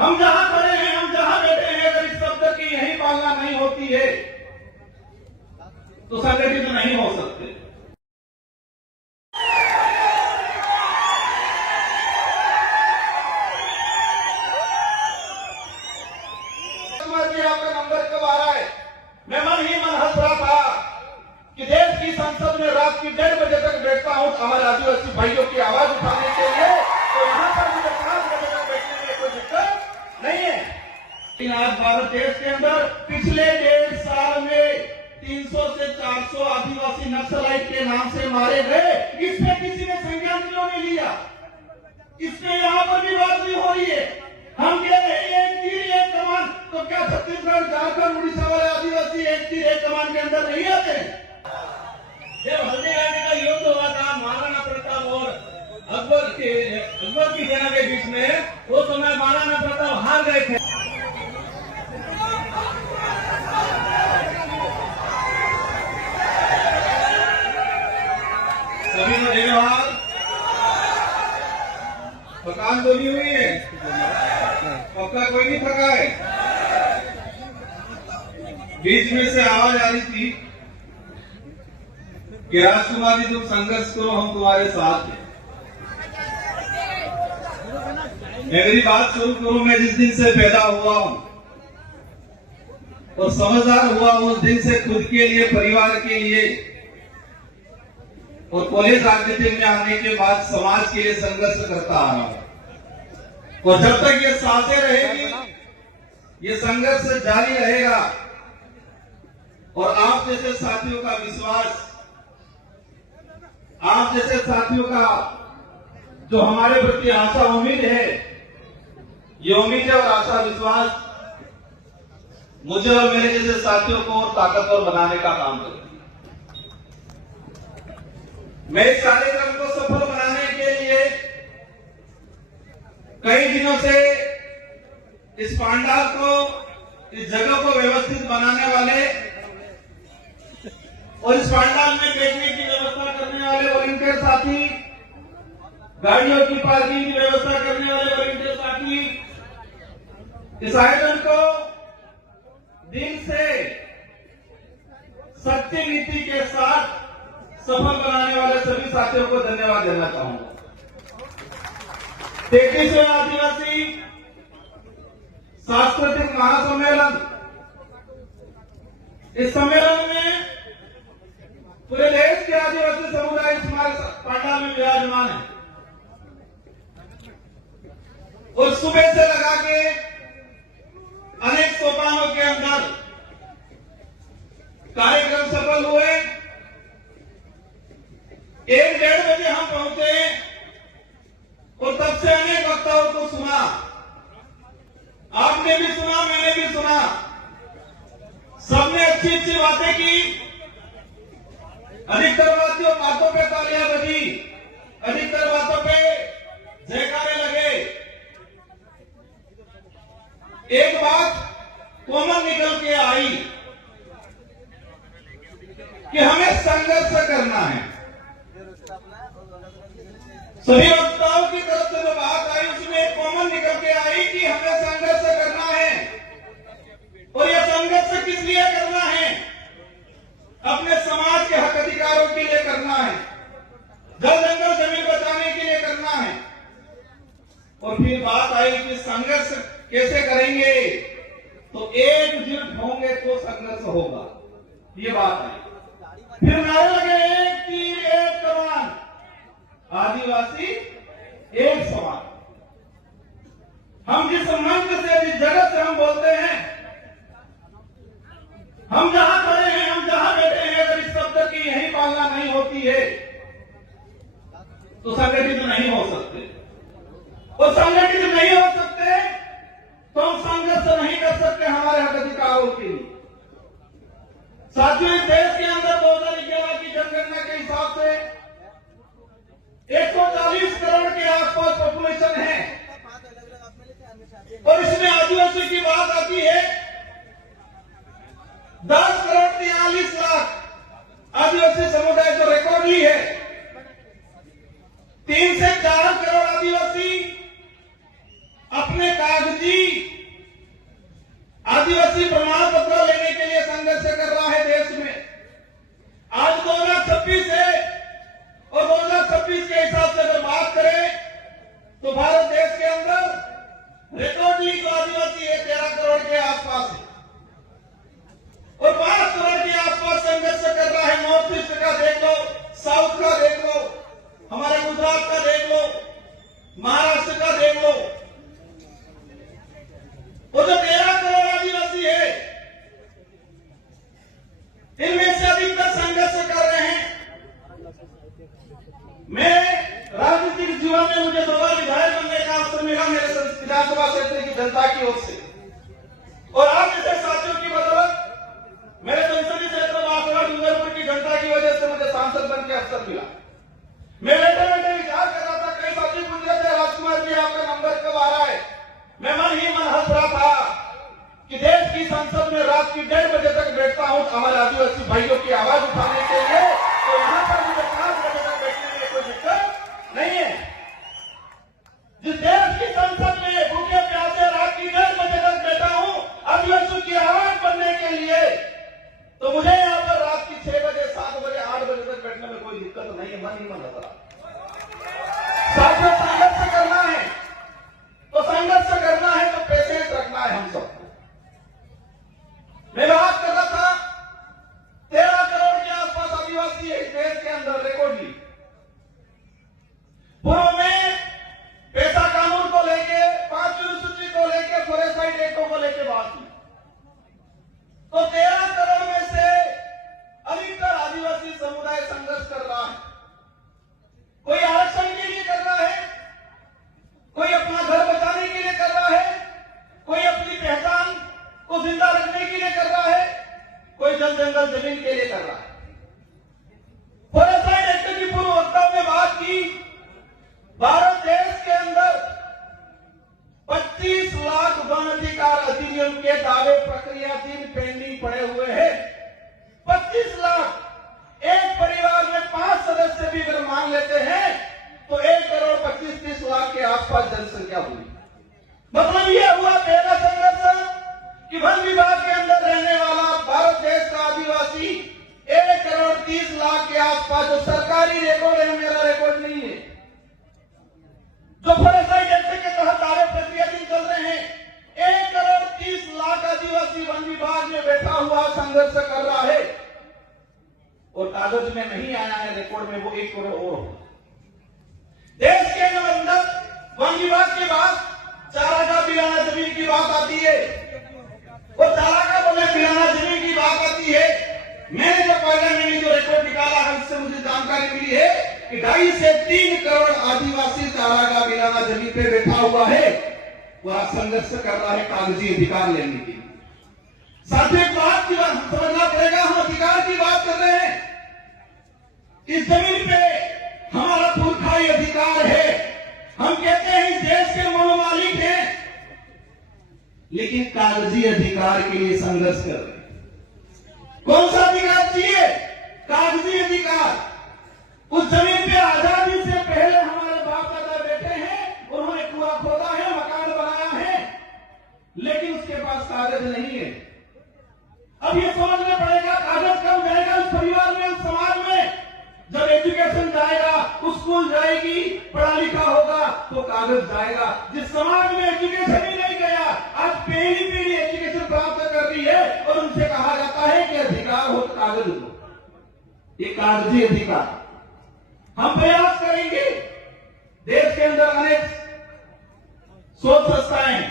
हम जहां खड़े हैं, हम जहां बैठे हैं, अगर इस शब्द की यही पालना नहीं होती है तो संगठित नहीं हो सकते। आपका नंबर कब आ रहा है? मैं मन ही मन हंस रहा था कि देश की संसद में रात की 1:30 बजे तक बैठता हूं हमारे आदिवासी भाइयों की आवाज उठाने के लिए, तो यहां पर मुझे 5 बजे तक बैठने में कोई दिक्कत नहीं है। लेकिन आज भारत देश के अंदर पिछले 1.5 साल में 300 से 400 आदिवासी नक्सलाइट के नाम से मारे गए, इसमें किसी ने संज्ञान क्यों नहीं लिया? इसमें यहां पर भी बात नहीं हो रही है। हम कह रहे हैं एक तीर एक कमान, तो क्या छत्तीसगढ़, झारखंड, उड़ीसा वाले आदिवासी एक तीर एक कमान के अंदर नहीं आते? जब हल्दीघाटी का युद्ध हुआ था महाराणा प्रताप और अकबर की सेना के बीच में, उस समय महाराणा प्रताप हार गए थे। सभी ने धन्यवाद। थकान तो नहीं हुई है? पक्का कोई नहीं थका है? बीच में से आवाज आ रही थी कि राजकुमारी तुम संघर्ष करो, हम तुम्हारे साथ हैं। मैं मेरी बात शुरू करूं। मैं जिस दिन से पैदा हुआ हूं और समझदार हुआ उस दिन से खुद के लिए, परिवार के लिए और कॉलेज राजनीति में आने के बाद समाज के लिए संघर्ष करता आ रहा हूं। और जब तक ये सांसें रहेगी, ये संघर्ष जारी रहेगा और आप जैसे साथियों का विश्वास, आप जैसे साथियों का जो हमारे प्रति आशा उम्मीद है, ये उम्मीद और आशा विश्वास मुझे और मेरे जैसे साथियों को और ताकतवर बनाने का काम करती है। मैं इस कार्यक्रम को सफल बनाने के लिए कई दिनों से इस पांडाल को, इस जगह को व्यवस्थित बनाने वाले और इस पांडाल में बैठने की व्यवस्था करने वाले वॉलंटियर साथी, गाड़ियों की पार्किंग की व्यवस्था करने वाले वॉलंटियर साथी, इस आयोजन को दिल से सच्ची नीति के साथ सफल बनाने वाले सभी साथियों को धन्यवाद देना चाहूंगा। 33वें आदिवासी सांस्कृतिक महासम्मेलन, इस सम्मेलन में पूरे देश के आदिवासी समुदाय हमारे पांडाल में विराजमान है और सुबह से लगा के अनेक सोपानों के अंदर कार्यक्रम सफल हुए। 1-1:30 बजे हम पहुंचे और तब से अनेक वक्ताओं को सुना। आपने भी सुना, मैंने भी सुना। सबने अच्छी अच्छी बातें की। अधिकतर बातों पे तालियां बजी, अधिकतर बातों पे जयकारे लगे। एक बात कॉमन निकल के आई कि हमें संघर्ष करना है। सभी वक्ताओं की तरफ से जो बात आई उसमें एक कॉमन निकल के आई कि हमें संघर्ष करना है। और यह संघर्ष किस लिए करना है? अपने समाज के हक अधिकारों के लिए करना है, जल जंगल जमीन बचाने के लिए करना है। और फिर बात आई कि संघर्ष कैसे करेंगे? तो एकजुट होंगे तो संघर्ष होगा, ये बात आई। फिर नारे लगे, एक तीर एक कमान, आदिवासी एक समान। हम जिस मंच से, जिस जगह से हम बोलते हैं, हम जहां खड़े हैं, हम जहां बैठे हैं, अगर इस शब्द की यही पालना नहीं होती है तो संगठित नहीं हो सकते। और संगठित नहीं हो सकते तो हम संघर्ष नहीं कर सकते हमारे हक अधिकारों के लिए। साथियों, इस देश के अंदर 2011 की जनगणना के हिसाब से 140 करोड़ के आसपास पॉपुलेशन है और इसमें आदिवासी की बात आती है 10 करोड़ 43 लाख आदिवासी समुदाय जो रिकॉर्ड ली है। 3 से 4 करोड़ आदिवासी अपने कागजी विधानसभा क्षेत्र की जनता की ओर से। और आज जैसे साथियों की बदौलत मेरे संसदीय क्षेत्र बांसवाड़ा डूंगरपुर की जनता की वजह से मुझे सांसद बन के अवसर मिला। मैं बैठे विचार कर रहा था, कई साथी पूछ रहे थे राजकुमार जी आपका नंबर कब आ रहा है। मैं मन ही मन हंस रहा था कि देश की संसद में रात की 1:30 बजे तक बैठता हूं हमारे आदिवासी भाइयों की आवाज उठाने के लिए, तो यहां पर मुझे 5 बजे तक बैठने में कोई दिक्कत नहीं है। जिस देश की संसद में भूखे प्यासे रात की 1:30 बजे तक बैठा हूं आदिवासियों की आवाज बनने के लिए, तो मुझे यहां पर रात की 6 बजे 7 बजे 8 बजे तक बैठने में कोई दिक्कत नहीं है। मन ही मन लग रहा साथियों, संघर्ष करना है तो संघर्ष करना है, तो पेशेंस रखना है हम सबको। मैं बात कर रहा था 13 करोड़ के आसपास आदिवासी है इस देश के अंदर रिकॉर्ड ली। पूर्व में पैसा कानून को लेके 5वीं अनुसूची को लेके फॉरेस्ट एक्टों को लेके बात की, तो 13 करोड़ में से अधिकतर आदिवासी समुदाय संघर्ष कर रहा है। कोई आरक्षण के लिए कर रहा है, कोई अपना घर बचाने के लिए कर रहा है, कोई अपनी पहचान को जिंदा रखने के लिए कर रहा है, कोई जल जंगल जमीन के लिए कर रहा है। फॉरेस्ट एक्ट की पूर्व वक्तव्य में बात की, भारत देश के अंदर 25 लाख वन अधिकार अधिनियम के दावे प्रक्रियाधीन पेंडिंग पड़े हुए हैं। 25 लाख, एक परिवार में 5 सदस्य भी अगर मांग लेते हैं तो 1 करोड़ 25-30 लाख के आसपास जनसंख्या हुई। मतलब यह हुआ पहला संघर्ष कि वन विभाग के अंदर रहने वाला भारत देश का आदिवासी 1 करोड़ 30 लाख के आसपास, जो सरकारी रिकॉर्ड है, मेरा रिकॉर्ड नहीं है, जो फॉरेस्ट एक्ट के तहत दावे प्रक्रियाधीन चल रहे हैं, 1 करोड़ 30 लाख आदिवासी वन विभाग में बैठा हुआ संघर्ष कर रहा है। और कागज में नहीं आया है रिकॉर्ड में, वो 1 करोड़ और होगा। देश के अंदर वन विभाग के बाद चारागाह बिलाना जमीन की बात आती है, और चारागाह बोले बिलाना जमीन की बात आती है। मैंने जो पार्लियामेंट में जो रिकॉर्ड निकाला है उससे मुझे जानकारी मिली है कि 2.5 से 3 करोड़ आदिवासी चारागाह बिलाना जमीन पे बैठा हुआ है, वह संघर्ष कर रहा है कागजी अधिकार लेने के लिए। साथियों, एक बात की बात समझना पड़ेगा, हम अधिकार की बात कर रहे हैं। इस जमीन पे हमारा पुरखाई अधिकार है, हम कहते हैं इस देश के मनोमालिक हैं, लेकिन कागजी अधिकार के लिए संघर्ष कर रहे हैं। कौन सा अधिकार चाहिए? कागजी अधिकार। उस जमीन पे आजादी से पहले हमारे बाप दादा बैठे हैं, उन्होंने कुआं खोदा है, मकान बनाया है, लेकिन उसके पास कागज नहीं है। अब ये समझना पड़ेगा कागज कब जाएगा उस परिवार में, उस समाज में। जब एजुकेशन जाएगा, स्कूल जाएगी, पढ़ा लिखा होगा तो कागज जाएगा। जिस समाज में एजुकेशन ही नहीं गया, आज पहली पीढ़ी एजुकेशन प्राप्त कर रही है और उनसे कहा जाता है कि अधिकार हो तो कागज दो, ये कागजी अधिकार। हम प्रयास करेंगे, देश के अंदर अनेक शोध संस्थाएं,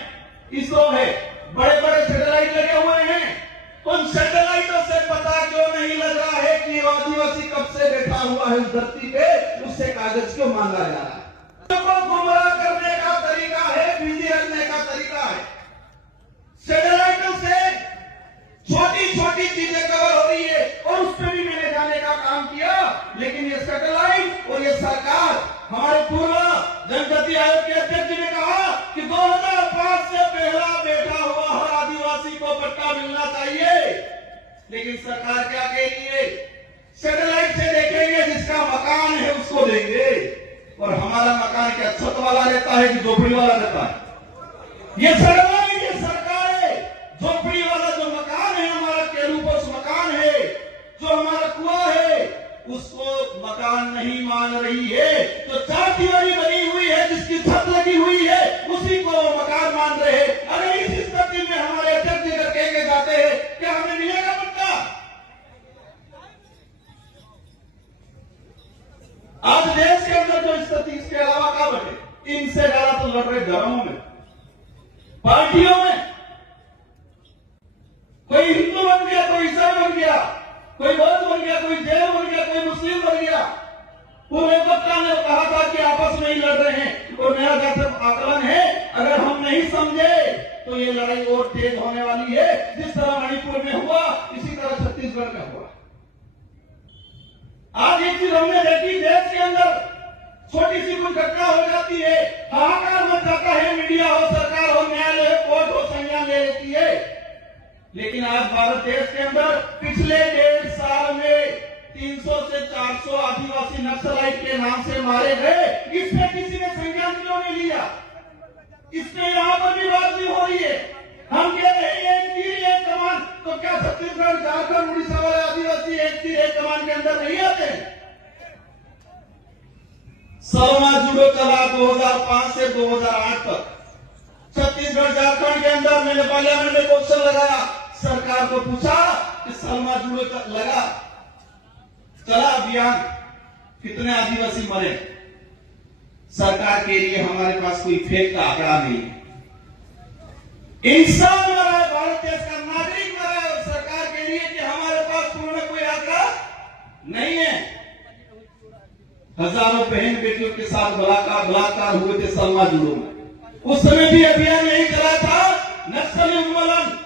इसरो है, बड़े बड़े सैटेलाइट लगे हुए हैं, उन सैटेलाइटों से पता क्यों नहीं लग रहा है कि आदिवासी कब से बैठा हुआ है उस धरती पे, उससे कागज क्यों मांगा जा रहा है? को गुमराह करने का तरीका है, बिजी रखने का तरीका है। सैटेलाइटों से छोटी छोटी चीजें कवर हो रही है और उस पर भी मैंने जाने का काम किया, लेकिन ये सैटेलाइट और ये सरकार, हमारे पूर्व जनजाति आयोग के अध्यक्ष जी ने कहा कि 2005 से पहला बैठा हुआ हर आदिवासी को पट्टा मिलना चाहिए, लेकिन सरकार क्या कह रही है? सैटेलाइट से देखेंगे, जिसका मकान है उसको देंगे। और हमारा मकान क्या छत वाला रहता है कि झोपड़ी वाला रहता है? ये सैटेलाइट, ये सरकार है, झोपड़ी वाला जो मकान है, हमारा केलूपोस मकान है, जो हमारा कुआं है, उसको मकान नहीं मान रही है। तो चारदीवारी बनी हुई है, जिसकी छत लगी हुई है, उसी को मकान मान रहे हैं। अगर इस स्थिति में हमारे अध्यक्ष जी कह के जाते हैं कि हमें मिलेगा पट्टा, आज देश के अंदर जो स्थिति, इसके अलावा क्या बचे? इनसे ज्यादा तो लड़ रहे धर्मों में, पार्टियों में। कोई हिंदू बन गया, कोई ईसाई बन गया, कोई बौद्ध बन गया, कोई जैन बन गया, कोई मुस्लिम बन गया। पूर्व वक्ता ने कहा था कि आपस में ही लड़ रहे हैं, और मेरा जैसे आकलन है, अगर हम नहीं तो ये लड़ाई और तेज होने वाली है। जिस तरह मणिपुर में हुआ इसी तरह छत्तीसगढ़ में हुआ। आज एक चीज हमने देखी, देश के अंदर छोटी सी कोई घटना हो जाती है, हाहाकार मच जाता है, मीडिया हो, सरकार हो, न्यायालय हो, कोर्ट हो, संज्ञान ले लेती है। लेकिन आज भारत देश के अंदर पिछले 1.5 साल में 300 से 400 आदिवासी नक्सलाइट के नाम से मारे गए। इसमें किसी ने संज्ञान क्यों नहीं लिया? इसमें यहां पर भी बात नहीं हो रही है। हम कह रहे हैं एक तीर एक कमान, तो क्या छत्तीसगढ़, झारखंड, उड़ीसा वाले आदिवासी एक तीर एक कमान के अंदर नहीं आते? सलमा जुडो चला 2005 से 2008 तक छत्तीसगढ़, झारखंड के अंदर। मैंने पार्लियामेंट में क्वेश्चन लगाया, सरकार को पूछा कि सलमा जुडो लगा, चला अभियान, कितने आदिवासी मरे? सरकार के लिए हमारे पास कोई फेक का आंकड़ा नहीं है। इंसान मरा है, भारत देश का नागरिक मरा है, और सरकार के लिए कि हमारे पास पूर्ण कोई आंकड़ा नहीं है। हजारों बहन बेटियों के साथ बलात्कार हुए थे सलमा जुडो में। उस समय भी अभियान यही चला था, नक्सली उन्मूलन।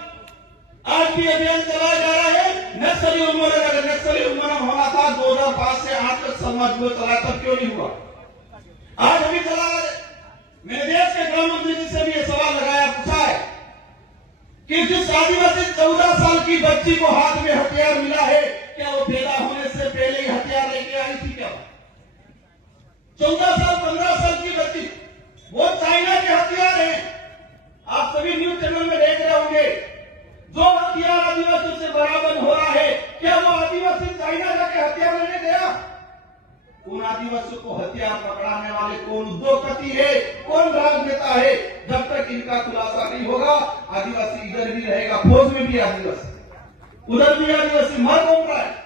आज भी अभियान चलाया जा रहा है, नक्सली उन्मूलन। अगर नक्सली उन्मूलन होना था 2005 से 8 तक सलमा जुडो चला, तब क्यों नहीं हुआ? आज अभी चला। मैंने देश के गृह मंत्री जी से भी यह सवाल लगाया, पूछा है कि जिस आदिवासी 14 साल की बच्ची को हाथ में हथियार मिला है, क्या वो पैदा होने से पहले ही हथियार लेके आई थी क्या? 14 साल 15 साल की बच्ची, वो चाइना के हथियार हैं। आप सभी न्यूज चैनल में देख रहे होंगे, जो हथियार आदिवासियों से बराबर हो रहा है, क्या वो आदिवासी चाइना जाके हथियार लेने गया? उन आदिवासियों को हथियार पकड़ाने वाले कौन उद्योगपति है, कौन राजनेता है? जब तक इनका खुलासा नहीं होगा, आदिवासी इधर भी रहेगा, फौज में भी आदिवासी, उधर भी आदिवासी। मर कौन रहा है?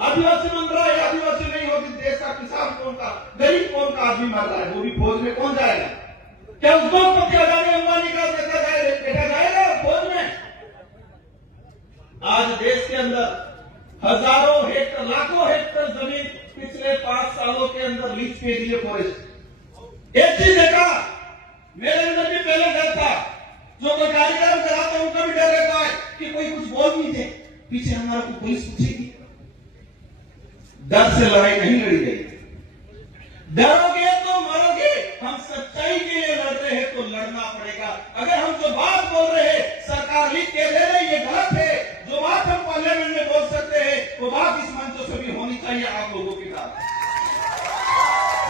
आदिवासी बन रहा है। आदिवासी नहीं होगी देश का किसान कौन का, गरीब कौन का आदमी मर रहा है, वो भी फौज में कौन जाएगा? क्या उद्योगपति अदानी अंबानी का देखा जाएगा फौज में? आज देश के अंदर हजारों हेक्टर, लाखों हेक्टर जमीन पिछले 5 सालों के अंदर लीज पे दिए फॉरेस्ट। एक चीज देखा, मेरे अंदर भी पहले डर था, जो कोई कार्यक्रम कराता है उनका भी डर रहता है कि कोई कुछ बोल नहीं दे, पीछे हमारा को पुलिस पूछेगी। डर से लड़ाई नहीं लड़ी गई। डरोगे तो मरोगे। हम सच्चाई के लिए लड़ रहे हैं तो लड़ना पड़ेगा। अगर हम जो बात बोल रहे हैं, सरकार लिख के दे रही, ये गलत है। जो बात हम पार्लियामेंट में बोल सकते हैं, वो बात इस मंचों से भी होनी चाहिए आप लोगों के साथ।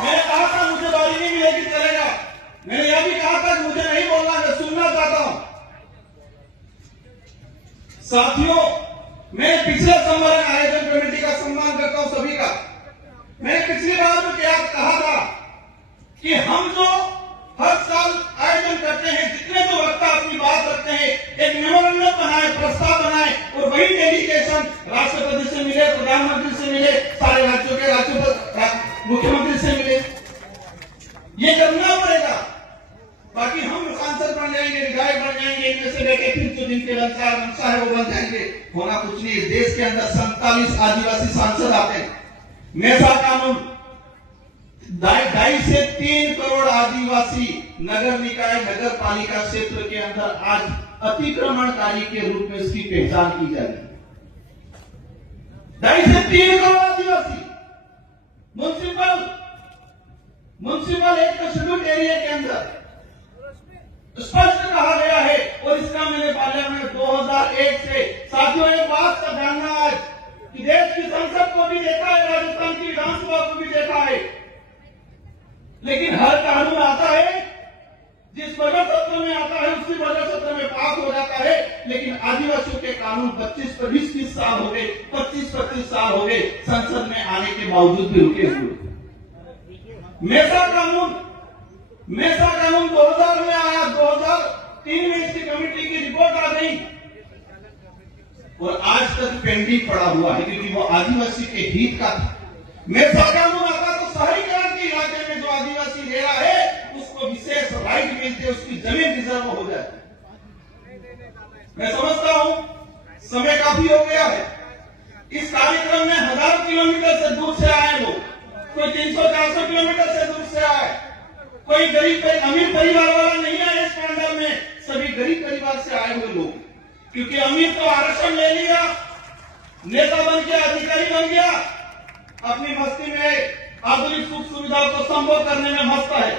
मैंने कहा था मुझे बारी नहीं मिलेगी, चलेगा। मैंने यह भी कहा था मुझे नहीं बोलना, मैं सुनना चाहता हूं। साथियों, मैं पिछले सम्मेलन आयोजन कमेटी का सम्मान करता हूं सभी का। मैंने पिछली बार में क्या कहा था कि हम जो हर साल आयोजन करते हैं, जितने जो वक्ता अपनी बात रखते हैं, एक मेमोरेंडम बनाए, प्रस्ताव बनाए, और वही डेलीगेशन राष्ट्रपति से मिले, प्रधानमंत्री से मिले, सारे राज्यों के मुख्यमंत्री से मिले। ये करना पड़ेगा। बाकी हम सांसद बन जाएंगे, विधायक बन जाएंगे, इनमें से लेके फिर जो जिनके मंशा है वो बन जाएंगे, होना कुछ नहीं। देश के अंदर 47 आदिवासी सांसद आते हैं। मेसा कानून 2.5 से 3 करोड़ आदिवासी नगर निकाय, नगर पालिका क्षेत्र के अंदर आज अतिक्रमणकारी के रूप में इसकी पहचान की जा रही है। 2.5 से 3 करोड़ आदिवासी म्युनिसिपल एक शेड्यूल्ड एरिया के अंदर स्पष्ट कहा गया है। और इसका मैंने पार्लियामेंट 2001 से, साथियों एक बात का जानना है कि देश की संसद को भी देखा है, राजस्थान की विधानसभा को भी देखा है, लेकिन हर कानून आता है जिस बजट सत्र में आता है उसी बजट सत्र में पास हो जाता है। लेकिन आदिवासियों के कानून 25-30 साल हो गए, 25-25 साल हो गए संसद में आने के बावजूद भी रुके हुए। मेसा कानून 2000 में आया, 2003 में इसकी कमेटी की रिपोर्ट आ गई और आज तक पेंडिंग पड़ा हुआ है, क्योंकि वो आदिवासी के हित का था। मेसा कानून आता तो शहरीकरण के इलाके में जो आदिवासी रह रहा है उसको विशेष राइट मिलते, उसकी जमीन रिजर्व हो जाए। मैं समझता हूं समय काफी हो गया है। इस कार्यक्रम में 1000 किलोमीटर से दूर से आए लोग, कोई 300-400 किलोमीटर से दूर से आए, कोई गरीब कोई अमीर परिवार वाला नहीं है। इस पंडाल में सभी गरीब परिवार से आए हुए लोग, क्योंकि अमीर तो आरक्षण ले लिया, नेता बन गया, अधिकारी बन गया, अपनी मस्ती में आधुनिक सुख सुविधाओं को संभव करने में मस्त है।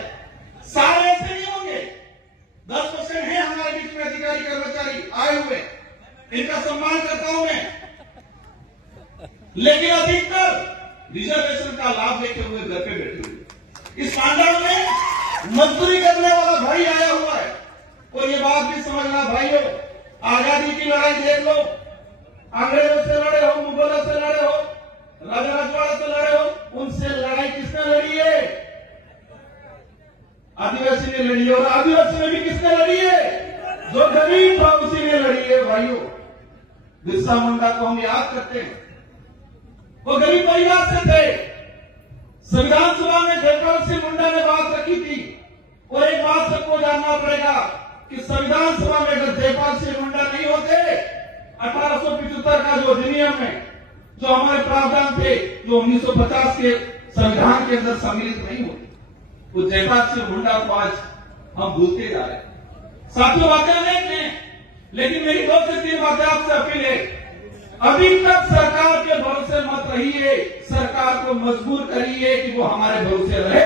सारे ऐसे नहीं होंगे, 10% है हमारे बीच में अधिकारी कर्मचारी आए हुए, इनका सम्मान करता हूं मैं, लेकिन अधिकतर रिजर्वेशन का लाभ लेते हुए घर पे बैठे हुए। इस पांडाल में मजदूरी करने वाला भाई आया हुआ है। और ये बात भी समझना भाइयों, आजादी की लड़ाई देख लो, अंग्रेजों से लड़े हो, मुगलों से लड़े हो, राजा रजवाड़ा से लड़े हो, उनसे लड़ाई किसने लड़ी है? आदिवासी ने लड़ी है। और आदिवासी में भी किसने लड़ी है? जो गरीब था उसी ने लड़ी है भाइयों। बिरसा मुंडा को हम याद करते हैं, वो गरीब परिवार से थे। संविधान सभा में जयपाल सिंह मुंडा ने बात रखी थी। और एक बात सबको जानना पड़ेगा कि संविधान सभा में अगर जयपाल सिंह मुंडा नहीं होते, 1875 का जो अधिनियम है, जो हमारे प्रावधान थे, जो 1950 के संविधान के अंदर सम्मिलित नहीं होते, वो जयपाल सिंह मुंडा को आज हम भूलते जा रहे हैं। साथियों, बातें अनेक हैं, लेकिन मेरी 2 से 3 बातें आपसे अपील है। अभी तक सरकार के भरोसे मत रहिए, सरकार को मजबूर करिए कि वो हमारे भरोसे रहे।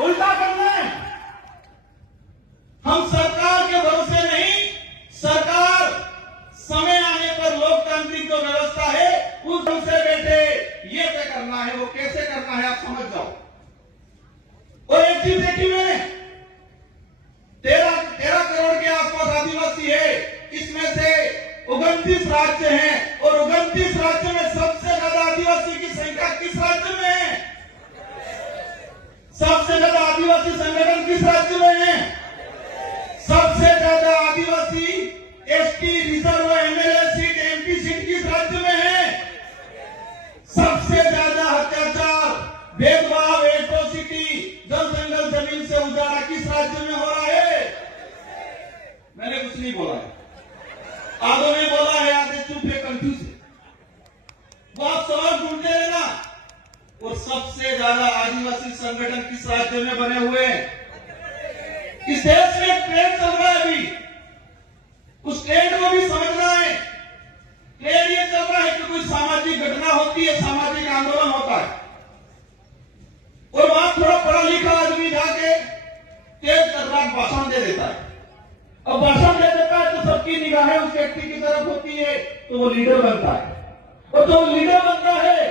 उल्टा करना है, हम सरकार के भरोसे नहीं, सरकार समय आने पर लोकतांत्रिक जो व्यवस्था है उस ढंग से बैठे, ये तय करना है, वो कैसे करना है आप समझ जाओ। और एक चीज देखी मैंने, 13 करोड़ के आसपास आदिवासी है, इसमें से 29 राज्य हैं, और 29 राज्य में सबसे ज्यादा आदिवासी की संख्या किस राज्य में है? सबसे ज्यादा आदिवासी संगठन किस राज्य में है? सबसे ज्यादा आदिवासी ST, reserve, MLA seat, MP seat किस राज्य में है? सबसे ज्यादा अत्याचार, भेदभाव, एट्रोसिटी, जल जंगल जमीन से उजाड़ा किस राज्य में हो रहा है? मैंने कुछ नहीं बोला है, आधो ने बोला है, आधे चुप है, कंफ्यूज है। वो आप सवाल ढूंढते रहना। और सबसे ज्यादा आदिवासी संगठन किस राज्य में बने हुए हैं? इस देश में एक ट्रेंड चल रहा है अभी, उस ट्रेंड को भी समझना है। ट्रेंड ये चल रहा है कि कोई सामाजिक घटना होती है, सामाजिक आंदोलन होता है, और वहां थोड़ा पढ़ा लिखा आदमी जाके तेज तर्रार भाषण दे देता है। अब भाषण दे देता है तो सबकी निगाहें उस व्यक्ति की तरफ होती है, तो वो लीडर बनता है। और जो लीडर बनता है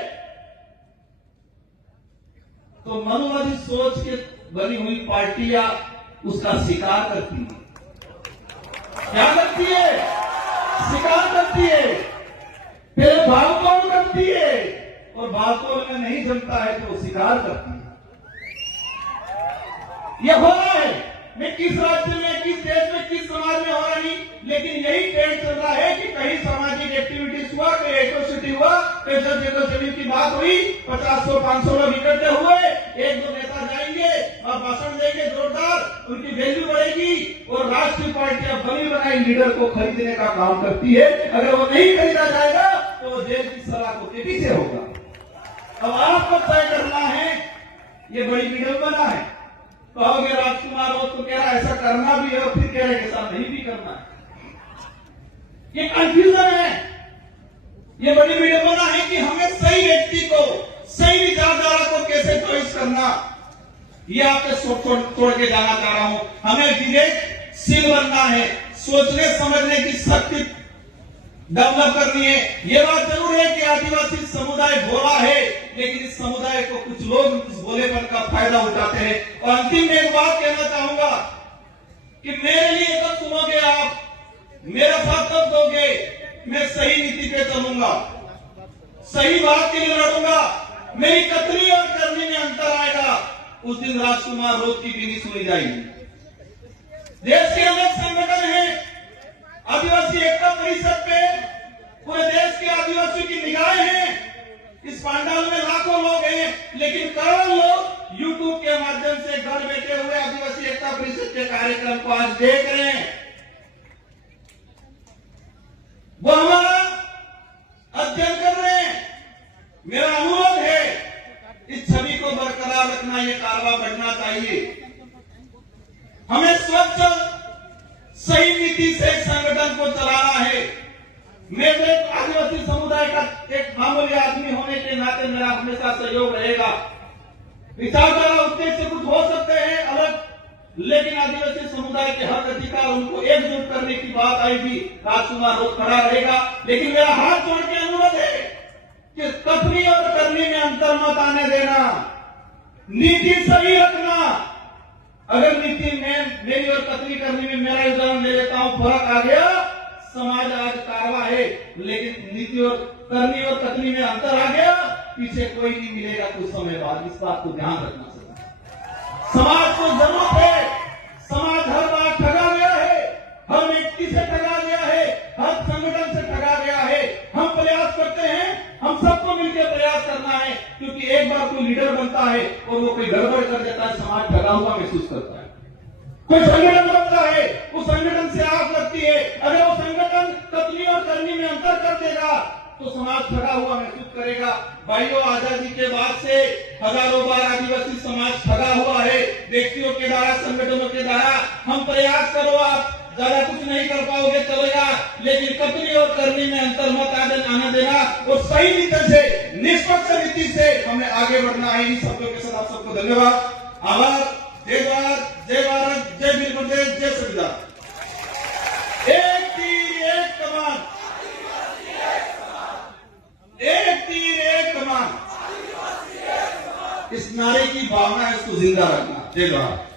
तो मनुवादी सोच के बनी हुई पार्टियां उसका शिकार करती है। क्या करती है? शिकार करती है। फिर भावतोड़ करती है, और भावतोड़ में नहीं जमता है तो शिकार करती है। यह हो रहा है, मैं किस राज्य में, किस देश में, किस समाज में हो रही, लेकिन यही ट्रेंड चल रहा है कि कहीं सामाजिक एक्टिविटीज हुआ, कहीं एट्रोसिटी हुआ, कहीं जमीन की बात हुई, 50-100-500 लोग इकट्ठे हुए, 1-2 नेता जाएंगे और भाषण देंगे जोरदार, उनकी वैल्यू बढ़ेगी, और राष्ट्रीय पार्टियां बनी बनाई लीडर को खरीदने का काम करती है। अगर वो नहीं खरीदा जाएगा तो वो देश की सलाखों के पीछे होगा। अब आपको तय करना है, ये बड़ी विडंबना है। कहोगे राजकुमार वो तो कह रहा ऐसा करना भी है, और फिर कह रहे ऐसा नहीं भी करना है। ये कंफ्यूजन है, ये बड़ी विडंबना है कि हमें सही व्यक्ति को, सही विचारधारा को कैसे चॉइस करना, ये आपके छोड़ के जाना चाह रहा हूं। हमें विवेकशील बनना है, सोचने समझने की शक्ति डेवलप करनी है। ये बात जरूर है कि आदिवासी समुदाय भोला है, लेकिन इस समुदाय को कुछ लोग इस भोलेपन का फायदा उठाते हैं। और अंतिम में एक बात कहना चाहूंगा कि मेरे लिए कब सुनोगे आप, मेरा साथ कब दोगे, मैं सही नीति पे चलूंगा, सही बात के लिए लड़ूंगा, मेरी कथनी और करनी में अंतर आएगा, उस दिन राजकुमार रोज की भी नहीं सुनी जाएगी। देश के अनेक संगठन हैं, आदिवासी एकता परिषद पे पूरे देश के आदिवासियों की निगाहें हैं। इस पंडाल में लाखों लोग हैं, लेकिन करोड़ों लोग यूट्यूब के माध्यम से घर बैठे हुए आदिवासी एकता परिषद के कार्यक्रम को आज देख रहे हैं। वो हमारा अध्ययन कर रहे हैं। मेरा अनुरोध है, इस छवि को बरकरार रखना, ये कारवा बढ़ना चाहिए। हमें स्वच्छ सही नीति से संगठन को चलाना है। मेरे आदिवासी समुदाय का एक मामूली आदमी होने के नाते मेरा हमेशा सहयोग रहेगा। विचारधारा उद्देश्य कुछ हो सकते हैं अलग, लेकिन आदिवासी समुदाय के हक अधिकार उनको एकजुट करने की बात आएगी, राजकुमार रोज खड़ा रहेगा। लेकिन मेरा हाथ जोड़ के अनुरोध है कि कथनी और करनी में अंतर मत आने देना, नीति सही रखना। अगर नीति में मेरी और कथनी करनी में मेरा उदाहरण ले लेता हूं, फर्क आ गया, समाज आज कारवा है, लेकिन नीति और करनी और कथनी में अंतर आ गया, पीछे कोई नहीं मिलेगा कुछ समय बाद। इस बात को ध्यान रखना चाहिए। समाज को जरूरत है, समाज हर बार ठगा गया है, हर व्यक्ति से ठगा गया है, हर संगठन से ठगा गया है। हम प्रयास करते हैं, हम सबको मिलकर प्रयास करना है, क्योंकि एक बार कोई लीडर बनता है और वो कोई गड़बड़ कर देता है, समाज ठगा हुआ महसूस करता है। कोई संगठन बनता है, उस संगठन से आस लगती है, अगर वो संगठन कथनी और करनी में अंतर कर देगा तो समाज ठगा हुआ महसूस करेगा। भाइयों, आजादी के बाद से हजारों बार आदिवासी समाज ठगा हुआ है, व्यक्तियों के द्वारा, संगठनों के द्वारा। हम प्रयास करो, आप ज्यादा कुछ नहीं कर पाओगे चलेगा, लेकिन कथनी और करनी में अंतर मत आने देना और सही नीति से, निष्पक्ष नीति से हमें आगे बढ़ना है। इन शब्दों के साथ आप सबको धन्यवाद, आभार। जय भारत, जय भारत, जय वीर प्रदेश, जय संविधान। एक तीर एक कमान, एक तीर एक कमान, इस नारे की भावना है, इसको जिंदा रखना। जय भारत।